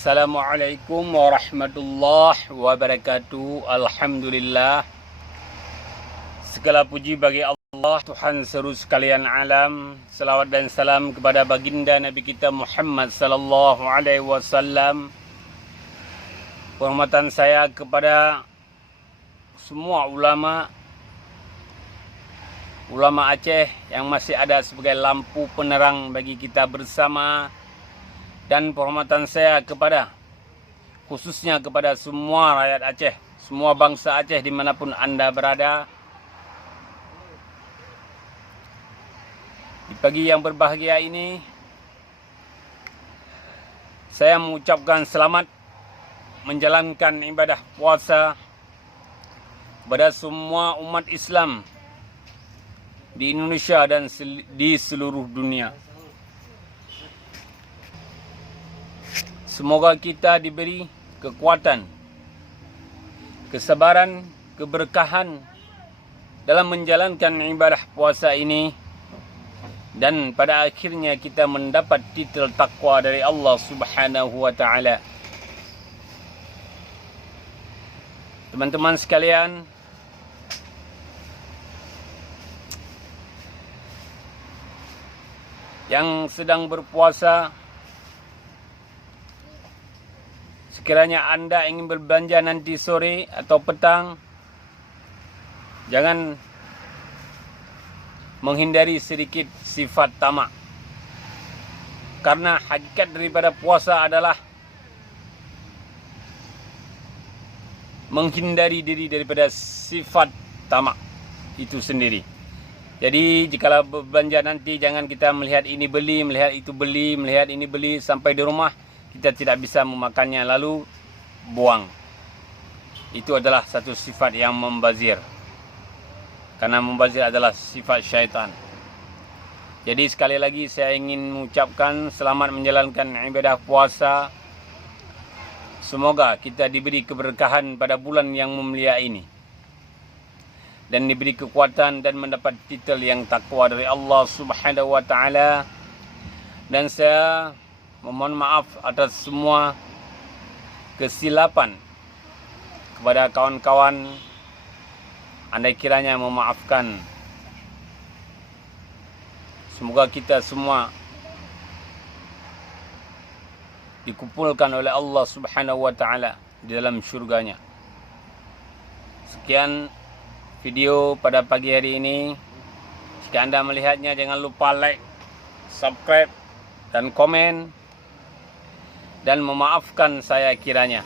Assalamualaikum warahmatullahi wabarakatuh. Alhamdulillah. Segala puji bagi Allah, Tuhan seru sekalian alam. Salawat dan salam kepada baginda Nabi kita Muhammad sallallahu alaihi wasallam. Penghormatan saya kepada semua ulama Aceh yang masih ada sebagai lampu penerang bagi kita bersama. Dan penghormatan saya khususnya kepada semua rakyat Aceh, semua bangsa Aceh dimanapun anda berada. Di pagi yang berbahagia ini, saya mengucapkan selamat menjalankan ibadah puasa kepada semua umat Islam di Indonesia dan di seluruh dunia. Semoga kita diberi kekuatan, kesabaran, keberkahan dalam menjalankan ibadah puasa ini. Dan pada akhirnya kita mendapat titel takwa dari Allah Subhanahu wa ta'ala. Teman-teman sekalian, yang sedang berpuasa, sekiranya anda ingin berbelanja nanti sore atau petang, jangan menghindari sedikit sifat tamak. Karena hakikat daripada puasa adalah menghindari diri daripada sifat tamak itu sendiri. Jadi jikalau berbelanja nanti, jangan kita melihat ini beli, melihat itu beli, melihat ini beli, sampai di rumah kita tidak bisa memakannya lalu buang. Itu adalah satu sifat yang membazir. Karena membazir adalah sifat syaitan. Jadi sekali lagi saya ingin mengucapkan selamat menjalankan ibadah puasa. Semoga kita diberi keberkahan pada bulan yang mulia ini. Dan diberi kekuatan dan mendapat titel yang takwa dari Allah Subhanahu wa ta'ala. Dan saya memohon maaf atas semua kesilapan kepada kawan-kawan. Andai kiranya memaafkan. Semoga kita semua dikumpulkan oleh Allah Subhanahu wa ta'ala di dalam syurganya. Sekian video pada pagi hari ini. Jika anda melihatnya, jangan lupa like, subscribe dan komen. Dan memaafkan saya kiranya.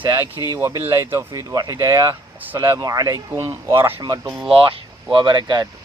Saya akhiri, wabillahi taufiq wal hidayah. Assalamualaikum warahmatullahi wabarakatuh.